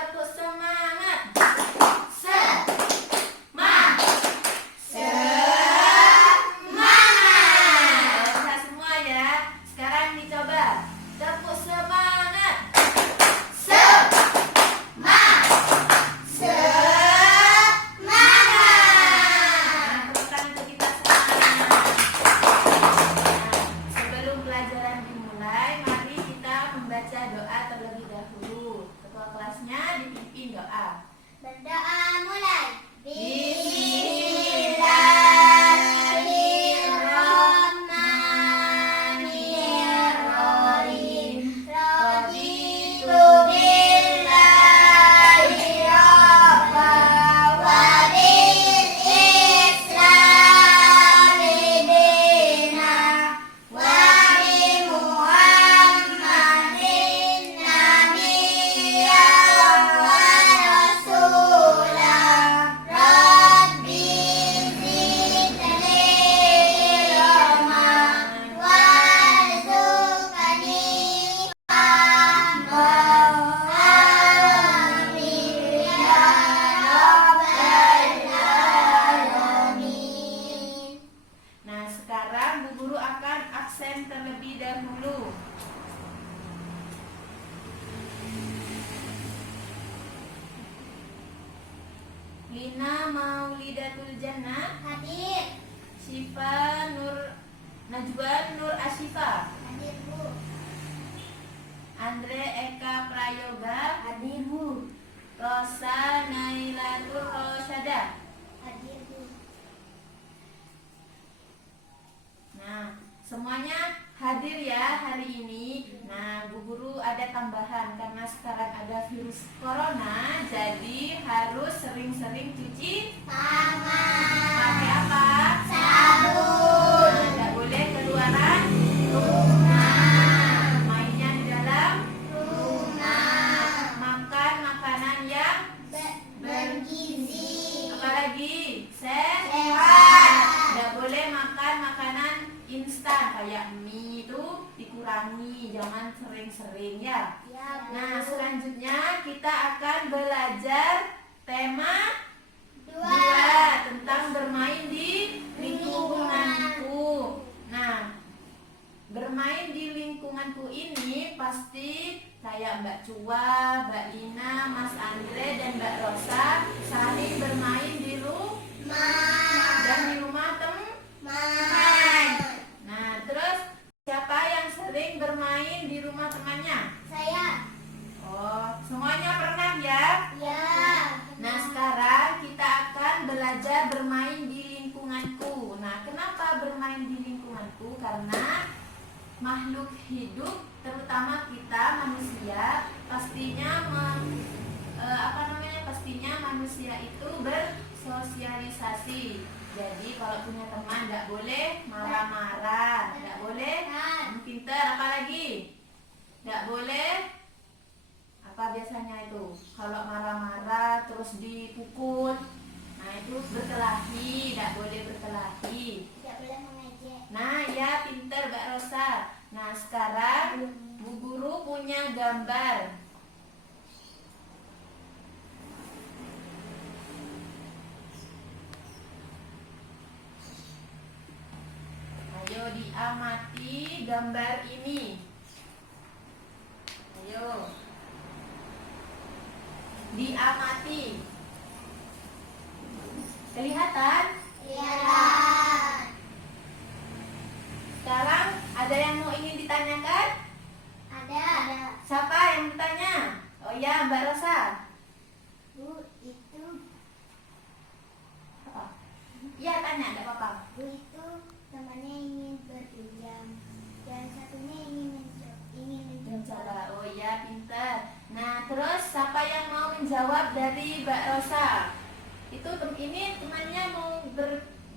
tepuk semangat. Bisa semua ya. Sekarang dicoba. Tepuk semangat. Tepuk tangan untuk kita semangat. Sebelum pelajaran dimulai, mari kita membaca doa terlebih dahulu. Ketua kelasnya dipimpin doa. Berdoa mulai. Bismillahirrahmanirrahim. Raditu billahi rabban wa bil islami dinan wa bi Muhammadin nabiyyan wa rasulah. Rabbi zidni ilman warzuqni fahman. Amin ya rabbal alamin. Nah, sekarang Bu Guru akan absen terlebih dahulu. Lina Maulidatul Jannah, Hadir. Syifa Nur Najwa Nur Asyifa, Hadir Bu. Andre Eka Prayoga, Hadir Bu. Rosa Nailatul Rosyada. Hadir Bu. Nah, semuanya hadir ya hari ini. Nah, Bu Guru ada tambahan karena sekarang ada virus corona, jadi harus sering-sering cuci Tangan. pakai apa? Sabun. Tidak boleh keluaran Rumah. mainnya di dalam, Rumah. makan makanan yang Bergizi. apalagi Sehat. tidak boleh makan makanan instan kayak mie, itu dikurangi, jangan sering-sering ya. Ya, Bu. Nah, selanjutnya kita akan belajar tema Dua. tentang bermain di lingkunganku. Nah, bermain di lingkunganku ini pasti kayak Mbak Cua, Mbak Lina, Mas Andre, dan Mbak Rosa saling bermain di rumah dan di rumah teman. Nah, terus siapa yang sering bermain di rumah temannya? Saya. Oh, semuanya pernah ya? Ya. Nah, sekarang kita akan belajar bermain di lingkunganku. Nah, kenapa bermain di lingkunganku? Karena makhluk hidup, terutama kita manusia, pastinya pastinya manusia itu bersosialisasi. Jadi kalau punya teman tidak boleh marah-marah, tidak boleh pintar, apalagi tidak boleh apa biasanya itu kalau marah-marah terus dipukul. Nah, itu berkelahi, tidak boleh berkelahi. Tidak boleh mengejek. Nah, ya pintar Mbak Rosa. Nah, sekarang Bu Guru punya gambar. Ayo diamati gambar ini. Ayo diamati. Kelihatan? Lihat. Sekarang ada yang mau ingin ditanyakan? Ada. Siapa yang bertanya? Oh ya, Mbak Rosa. Bu, itu Apa? Iya, tanya, enggak apa-apa. Bu itu temannya ingin berpinjam dan satunya ingin mencoba. Oh ya, pintar. Nah, terus siapa yang mau menjawab dari Mbak Rosa? Ini temannya mau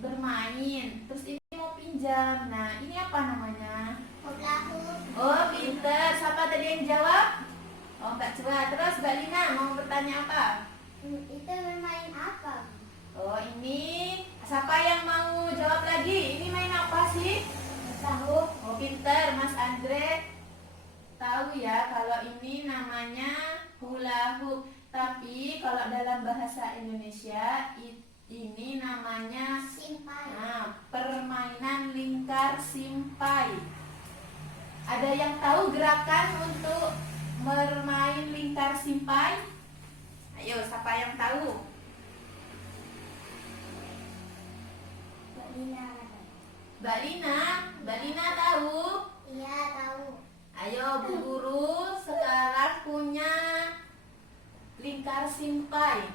bermain, terus ini mau pinjam. Nah, ini apa namanya? Hula-hoop. Oh, pintar. Siapa tadi yang jawab? Oh, Mbak Cua. Terus Mbak Lina mau bertanya apa? Itu bermain apa? Oh, ini siapa yang mau jawab lagi? Ini main apa sih? Tahu. Oh, pintar Mas Andre. Tahu ya kalau ini namanya hula hoop. Tapi kalau dalam bahasa Indonesia ini namanya Simpai. permainan lingkar simpai. Ada yang tahu gerakan untuk bermain lingkar simpai? Ayo, siapa yang tahu? Mbak Lina. Mbak Lina tahu? Iya, tahu. Ayo Bu Guru, sekarang punya lingkar simpai.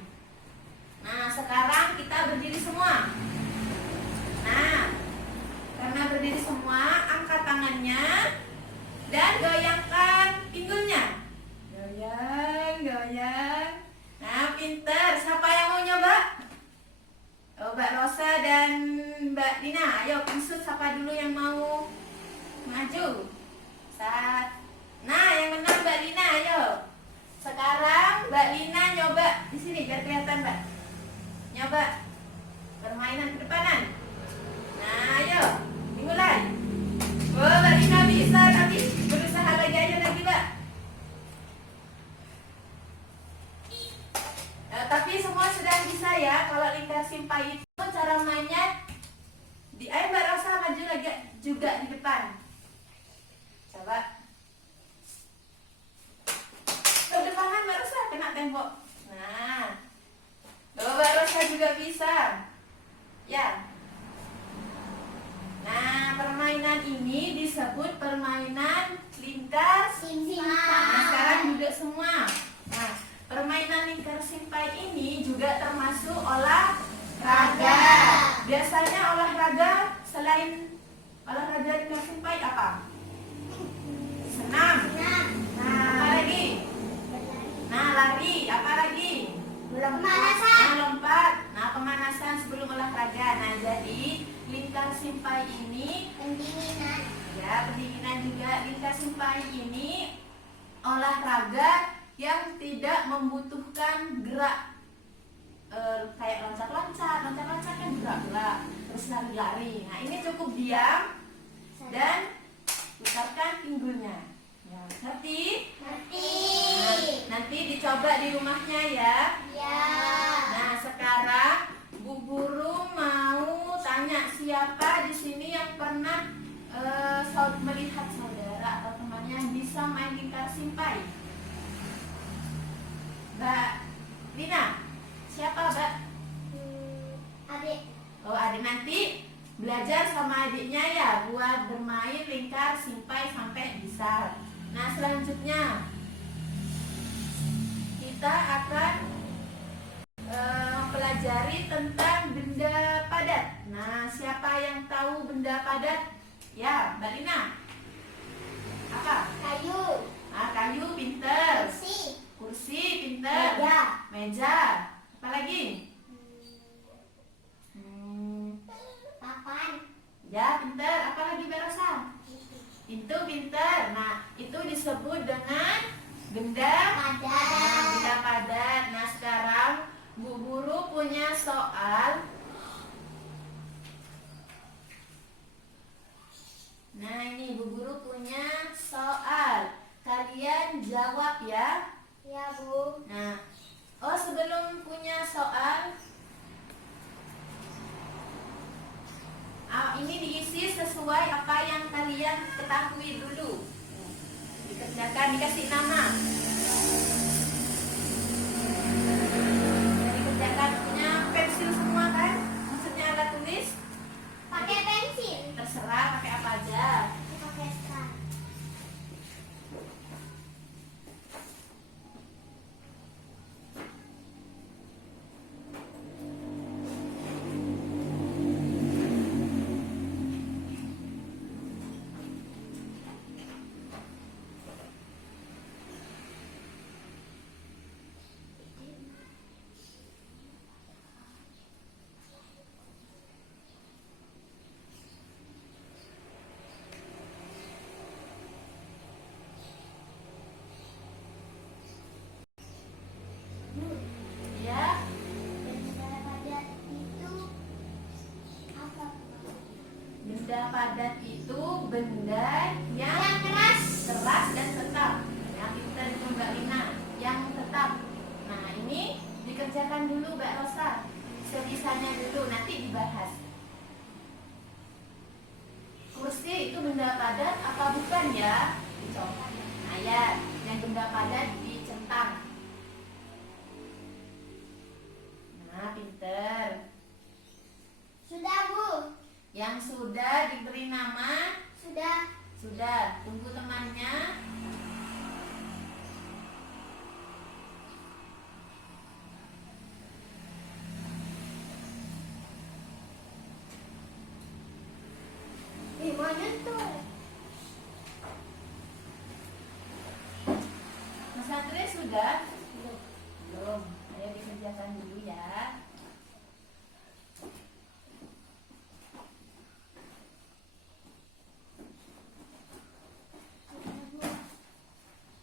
Nah, sekarang kita berdiri semua. Nah, karena berdiri semua, angkat tangannya dan goyangkan pinggulnya. Goyang, goyang. Nah, pinter. Siapa yang mau nyoba? Oh, Mbak Rosa dan Mbak Dina. Ayo, pingsut siapa dulu yang mau maju? Nah, yang menang Mbak Lina, ayo. Sekarang Mbak Lina nyoba di sini biar kelihatan, Mbak. Nyoba permainan kedepanan. Nah, ayo dimulai. Oh, Mbak Lina bisa, tapi berusaha lagi aja lagi, Mbak. Tapi semua sudah bisa ya. Kalau lingkar simpai itu cara mainnya ayo Mbak Rosa maju lagi juga di depan. Coba. Kedepanan Mbak Rosa kena tembok. Nah, Mbak Rosa juga bisa. Ya. Nah, permainan ini disebut permainan lingkar Simpai. Nah, sekarang duduk semua. Nah, permainan lingkar simpai ini juga termasuk olahraga. Biasanya olahraga selain olahraga lingkar simpai apa? Senam. Nah, apa lagi? Nah, lari. Apa lagi? Pemanasan. Nah, lompat. Nah, pemanasan sebelum olahraga. Nah, jadi lingkar simpai ini Pendinginan. ya, pendinginan juga. Lingkar simpai ini olahraga yang tidak membutuhkan gerak kayak loncat-loncat kan gerak-gerak, terus lari-lari. Nah, ini cukup diam dan putarkan pinggulnya. Ya, ngerti? Ngerti. Nah, nanti dicoba di rumahnya ya. Ya. Nah, sekarang Bu Guru mau tanya siapa di sini yang pernah melihat saudara atau temannya yang bisa main lingkar simpai. Mbak Lina, siapa Mbak? Adik. Oh, adik nanti belajar sama adiknya ya buat bermain lingkar simpai sampai bisa. Nah, selanjutnya kita akan mempelajari tentang benda padat. Nah, siapa yang tahu benda padat? Ya, Mbak Lina. Apa? Kayu. Ah, kayu, pinter. Kursi. Kursi, pinter. Meja. Meja. Apa lagi? Papan. Ya, pinter. Apa lagi Mbak Rosa? Pintu, pinter. Nah, itu disebut dengan benda Padat. Nah, benda padat. Nah, sekarang Bu Guru punya soal. Nah, ini Bu Guru punya soal. Kalian jawab ya. Ya, Bu. Nah, sebelum punya soal, ini diisi sesuai apa yang kalian ketahui dulu. Dikerjakan, dikasih nama. Dikerjakan, punya pensil semua kan? Maksudnya alat tulis? Pakai pensil. Terserah pakai apa aja. Pakai star. mengerjakan dulu Mbak Rosa. Sebisanya dulu, nanti dibahas. Kursi itu benda padat apa bukan ya? Dicoba. Nah ya, yang benda padat dicentang. Nah, pinter. Sudah, Bu. Yang sudah diberi nama? Sudah. Sudah. Tunggu temannya. Mau nyentuh. Mas Andre sudah? Belum. Ayo dikerjakan dulu ya.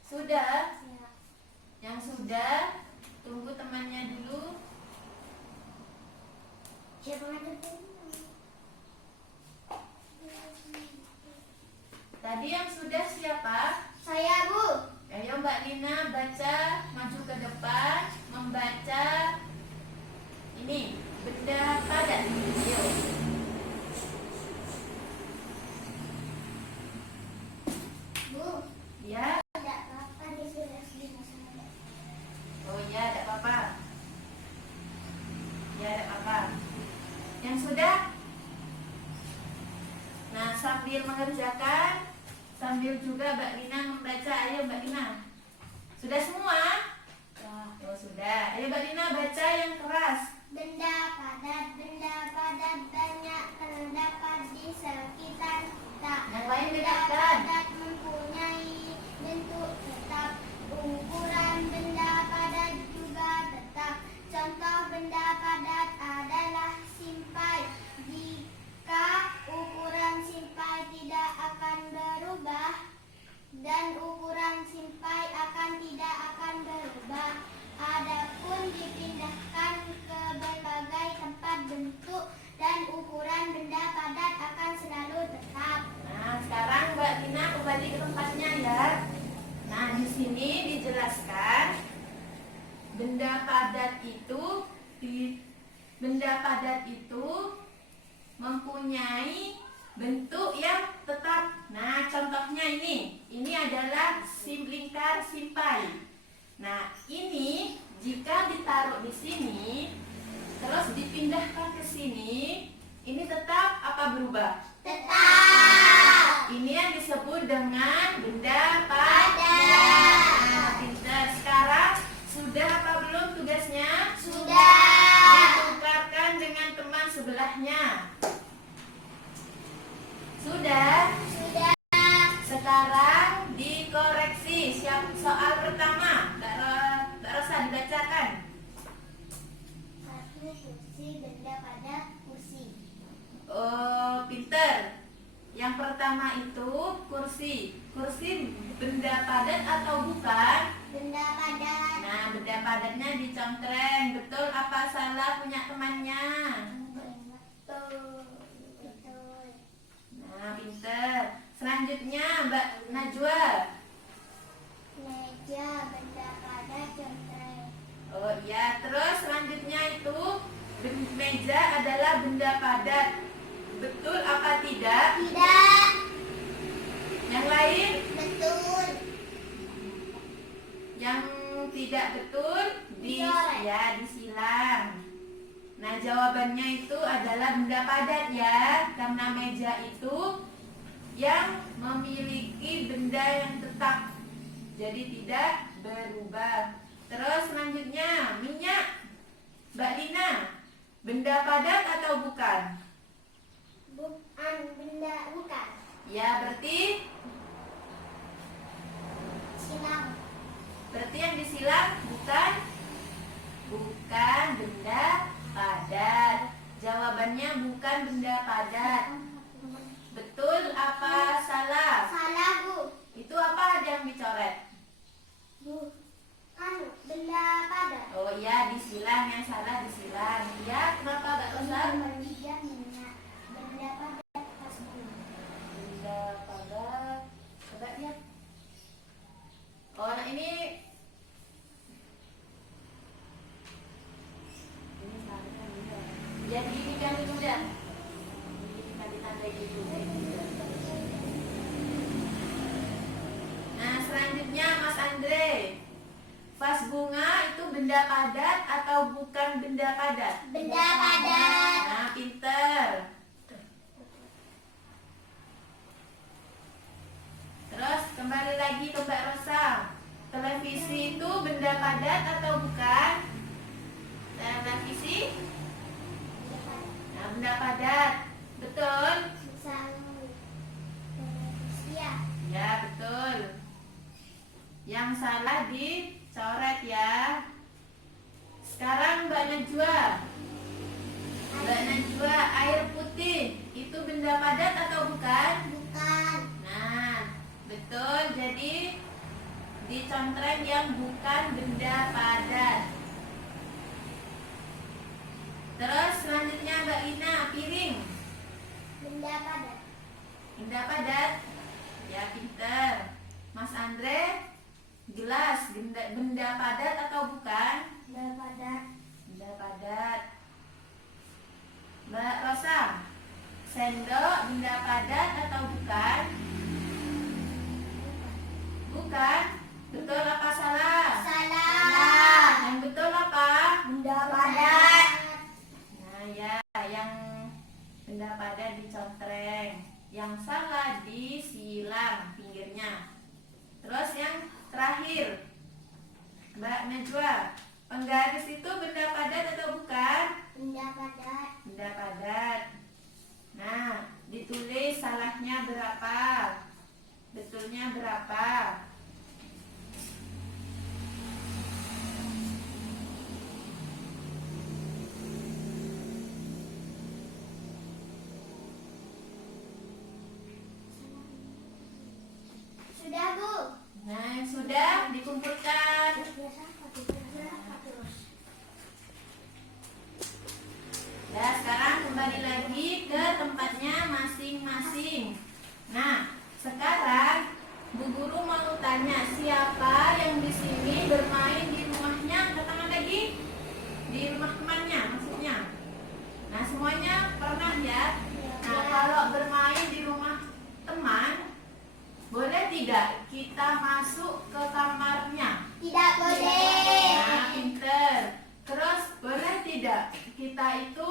Sudah? Siap. Yang sudah, tunggu temannya dulu. Siapa nyentuh? Tadi yang sudah siapa? Saya, Bu. Ayo Mbak Lina baca, maju ke depan, membaca ini benda padat. Ayo. Bu. Ya. Tidak apa-apa, dia sudah selesai. Oh iya, tidak apa-apa. Ya, tidak apa-apa. Yang sudah? Nah, sambil mengerjakan, sambil juga Mbak Lina membaca. Ayo Mbak Lina. Sudah semua? Oh sudah. Ayo Mbak Lina baca yang keras. Benda padat banyak terdapat di sekitar kita. Yang lain Benda bedakan. padat mempunyai bentuk tetap. Ukuran benda padat juga tetap. Contoh benda padat adalah simpai. Jika ukuran simpai tidak akan berubah dan ukuran simpai tidak akan berubah. Adapun dipindahkan ke berbagai tempat, bentuk dan ukuran benda padat akan selalu tetap. Nah, sekarang Mbak Lina kembali ke tempatnya ya. Nah, di sini dijelaskan benda padat itu mempunyai bentuk yang tetap. Nah, contohnya ini adalah lingkar simpai. Nah, ini jika ditaruh di sini, terus dipindahkan ke sini, ini tetap apa berubah? Tetap. Ini yang disebut dengan benda padat. Nah, pintar. Sekarang sudah apa belum tugasnya? Sudah. Ditukarkan dengan teman sebelahnya. Sudah? Sudah. Sekarang dikoreksi. Soal pertama, Mbak Rosa dibacakan. Satu kursi, benda padat kursi. Oh, pinter. Yang pertama itu kursi. Kursi benda padat atau bukan? Benda padat. Nah, benda padatnya dicontreng. Betul apa salah punya temannya? Betul. Betul. Nah, pinter. Selanjutnya Mbak Najwa. Meja, benda padat contreng. Oh iya, terus selanjutnya itu meja adalah benda padat. Betul apa tidak? Tidak. Yang lain? Betul. Yang tidak betul Dicoret. disilang. Nah, jawabannya itu adalah benda padat ya, karena meja itu yang memiliki benda yang tetap, jadi tidak berubah. Terus selanjutnya minyak, Mbak Lina, benda padat atau bukan? Bukan benda, bukan. Ya, berarti Silang. yang disilang bukan benda padat. Jawabannya bukan benda padat. Betul apa salah? Salah, Bu. Itu apa ada yang dicoret? Bukan benda padat. Oh iya, disilang. Yang salah disilang. Ya, kenapa Mbak Rosa? Tidak minyak. Benda padat pasti. Benda padat. Coba lihat. Oh, nah ini benda padat atau bukan benda padat? Benda padat. Nah, pinter. Terus kembali lagi ke Mbak Rosa. Televisi itu benda padat atau bukan? Televisi? Nah, benda padat. Betul? Ya, betul. Yang salah dicoret ya. Sekarang Mbak Najwa. Mbak Najwa, air putih itu benda padat atau bukan? Bukan. Nah, betul. Jadi dicontreng yang bukan benda padat. Terus selanjutnya Mbak Ina, piring. Benda padat. Benda padat. Ya, pinter. Mas Andre, gelas benda padat atau bukan? Benda padat. Benda padat. Mbak Rosa, sendok benda padat atau bukan? Bukan. Betul apa salah? Salah. Yang betul apa? Benda padat. Nah ya, yang benda padat dicontreng, yang salah disilang pinggirnya. Terus yang terakhir, Mbak Najwa, penggaris itu benda padat atau bukan? Benda padat. Benda padat. Nah, ditulis salahnya berapa, betulnya berapa. Sudah, Bu. Nah, yang sudah dikumpulkan. Ya, sekarang kembali lagi ke tempatnya masing-masing. Nah, sekarang Bu Guru mau tanya, siapa yang di sini bermain di rumahnya? Angkat tangan lagi. Di rumah temannya maksudnya. Nah, semuanya pernah ya? Nah, kalau bermain di rumah teman, boleh tidak kita masuk ke kamarnya? Tidak boleh. Nah, pinter. Terus boleh tidak kita itu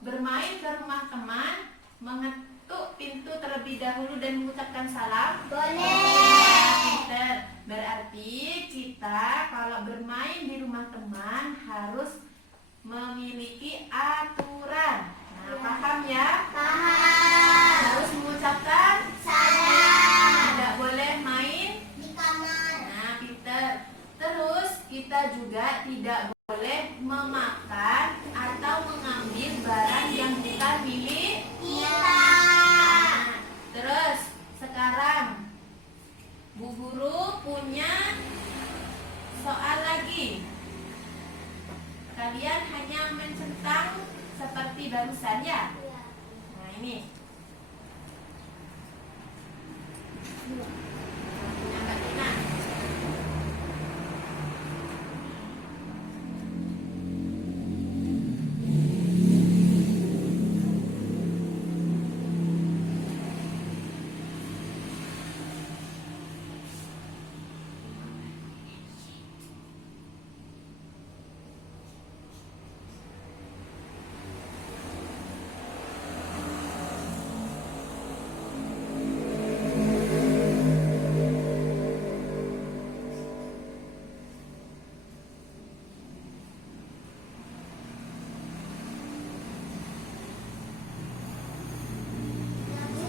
bermain ke rumah teman, mengetuk pintu terlebih dahulu dan mengucapkan salam? Boleh. Pinter. Berarti kita kalau bermain di rumah teman harus memiliki aturan. Nah, paham ya? Paham. Harus mengucapkan Salam. tidak boleh main. Di kamar. Nah, pinter. Terus kita juga tidak boleh memakan atau mengambil barang yang bukan milik Kita. Nah, terus sekarang Bu Guru punya soal lagi. Kalian hanya mencentang seperti barusan ya. Nah, ini. Punya Mbak Tina.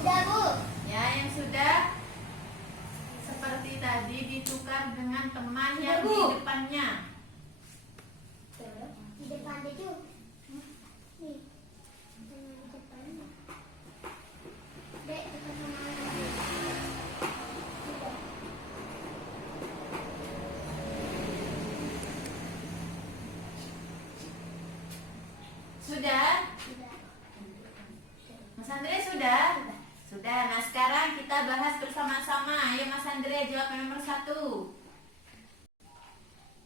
Sudah, Bu. Ya, yang sudah seperti tadi ditukar dengan teman yang di depannya. Di depan itu. Nih. Di depan. Dek, depan sama lagi. Sudah. Sudah? Sudah. Mas Andre sudah? Sudah. Nah, sekarang kita bahas bersama-sama. Ayo Mas Andre jawab yang nomor 1.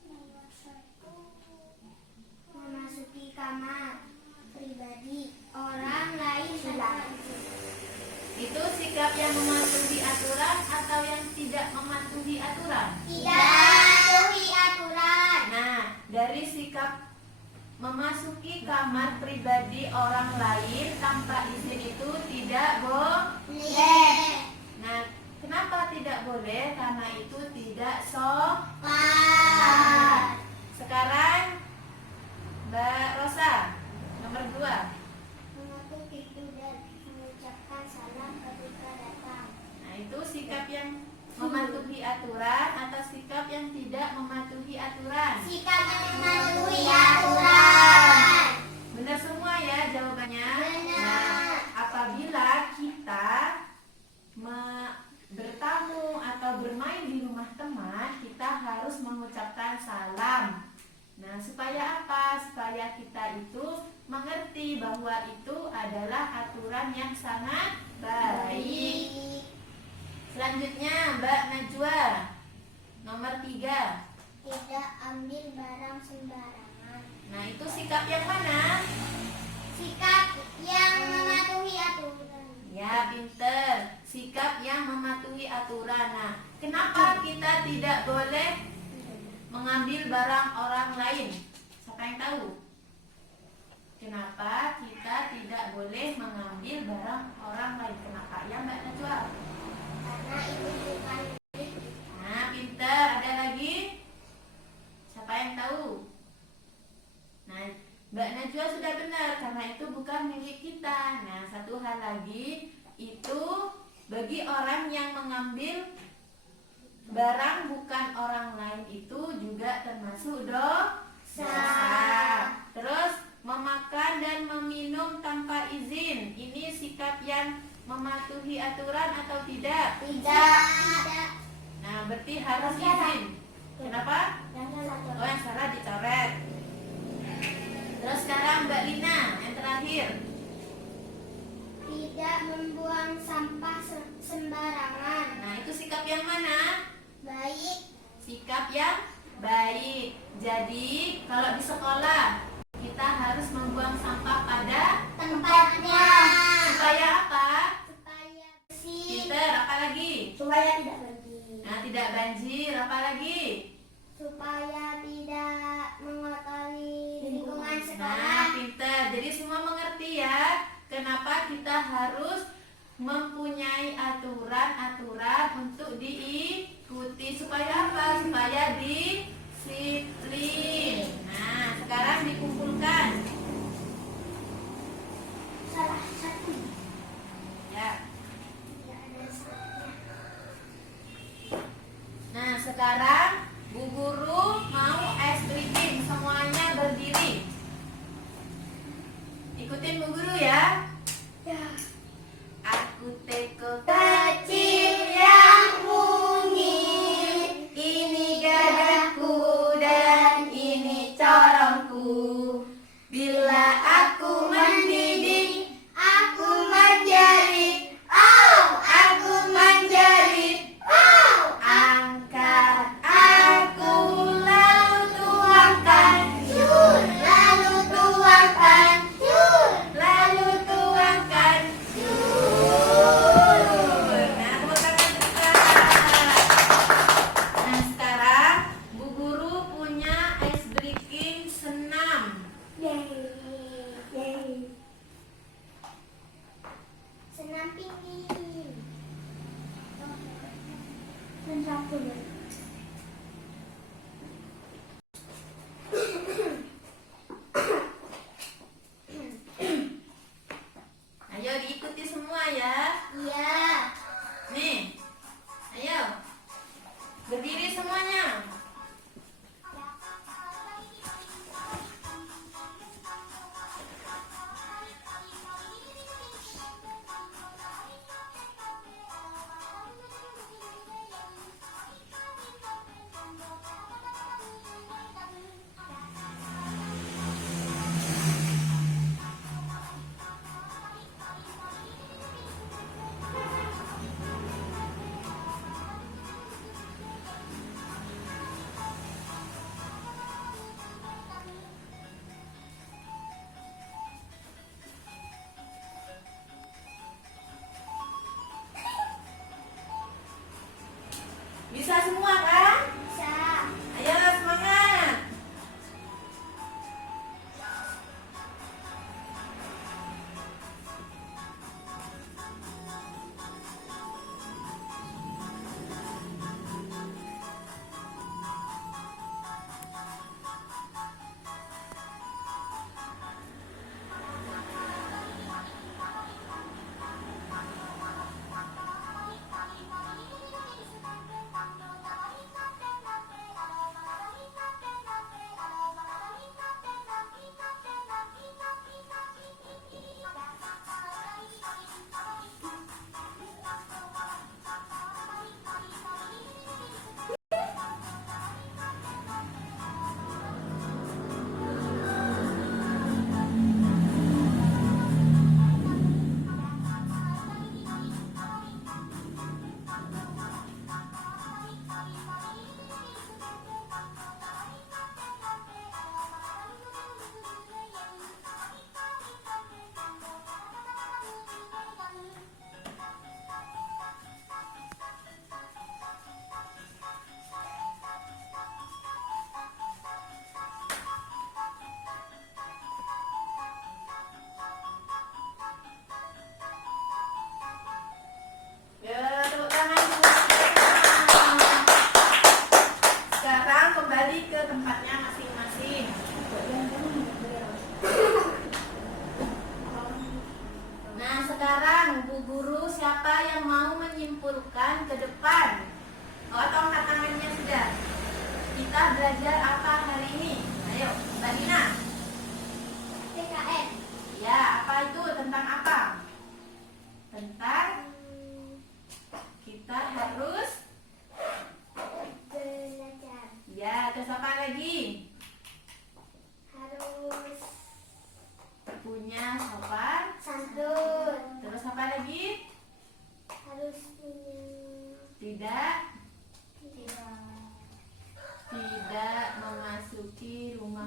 Nomor 1. Memasuki kamar pribadi orang lain tanpa izin. Itu sikap yang mematuhi aturan atau yang tidak mematuhi aturan? Tidak mematuhi aturan. dari sikap memasuki kamar pribadi orang lain tanpa izin itu tidak boleh. Nah, kenapa tidak boleh? Karena itu tidak sopan. Sekarang Mbak Rosa, nomor 2. Mengetuk pintu dan mengucapkan salam ketika datang. Nah, itu sikap yang mematuhi aturan atau sikap yang tidak mematuhi aturan? Sikap mematuhi aturan. Benar semua ya jawabannya. Benar. Nah, apabila kita bertamu atau bermain di rumah teman, kita harus mengucapkan salam. Nah, supaya apa? Supaya kita itu mengerti bahwa itu adalah aturan yang sangat baik. Selanjutnya Mbak Najwa, nomor 3. Tidak ambil barang sembarangan. Nah, itu sikap yang mana? Sikap yang mematuhi aturan. Ya, pinter. Sikap yang mematuhi aturan. Nah, kenapa kita tidak boleh mengambil barang orang lain? Siapa yang tahu? Kenapa kita tidak boleh mengambil barang orang lain? Kenapa ya Mbak Najwa? Karena itu bukan milik kita. Nah, pinter. Ada lagi? Siapa yang tahu? Nah, Mbak Najwa sudah benar, karena itu bukan milik kita. Nah, satu hal lagi, itu bagi orang yang mengambil barang bukan orang lain itu juga termasuk dosa. Terus memakan dan meminum tanpa izin, ini sikap yang mematuhi aturan atau tidak? Tidak. Nah, berarti harus izin. Kenapa? Oh, yang salah dicoret. Terus sekarang Mbak Lina, yang terakhir. Tidak membuang sampah sembarangan. Nah, itu sikap yang mana? Baik. Sikap yang baik. Jadi, kalau di sekolah kita harus membuang sampah pada Tempatnya. supaya apa? Supaya bersih. Pinter, apa lagi? Supaya tidak banjir. Nah, tidak banjir, apa lagi? Supaya tidak mengotori lingkungan Nah, sekolah. pinter. Jadi semua mengerti ya, kenapa kita harus mempunyai aturan-aturan untuk diikuti. Supaya apa? Supaya disiplin. Nah, sekarang dikumpulkan. Salah satu. Ya. Tidak ada salahnya. Nah, sekarang Bu Guru mau ice breaking, semuanya berdiri. Ikutin Bu Guru ya. Ya. Aku teko Kecil yang mungil, ini gadaku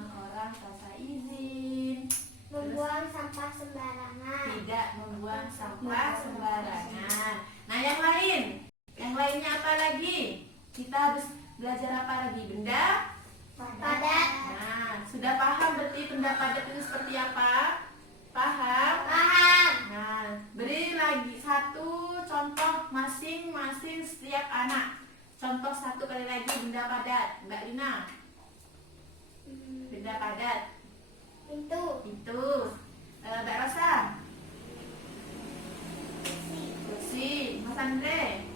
orang tanpa izin. Membuang sampah sembarangan. Tidak membuang sampah sembarangan. Nah, yang lain. Yang lainnya apa lagi? Kita harus belajar apa lagi? Benda Padat. Nah, sudah paham berarti benda padat itu seperti apa? Paham? Paham. Nah, beri lagi satu contoh masing-masing setiap anak. Contoh satu kali lagi benda padat. Mbak Lina, benda padat. Pintu. Itu. Mbak Rosa, kursi. Mas Andre,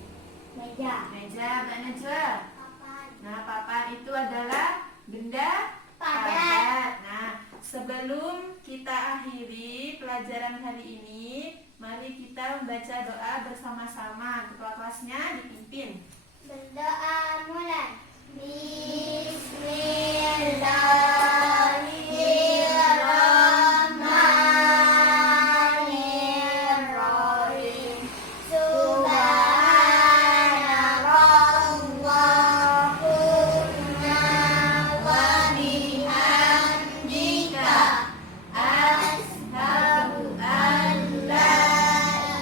Meja. meja. Mbak Najwa. Papan. Nah, papan itu adalah benda Padat. padat. Nah, sebelum kita akhiri pelajaran hari ini, mari kita membaca doa bersama-sama. Ketua kelasnya dipimpin. Berdoa mulai. Bismillahirrahmanirrahim. Subhanallahumma wa bihamdika. Asyhadu an la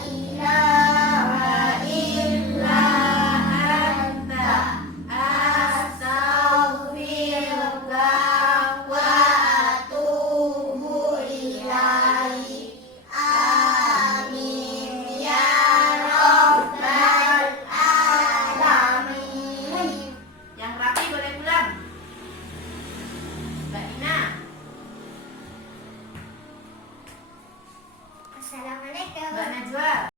ilaha illa anta. Astaghfiruka wa atubu ilaik. Amin ya rabbal alamin. Yang rapi boleh pulang. Mbak Lina. Assalamualaikum. Mbak Najwa.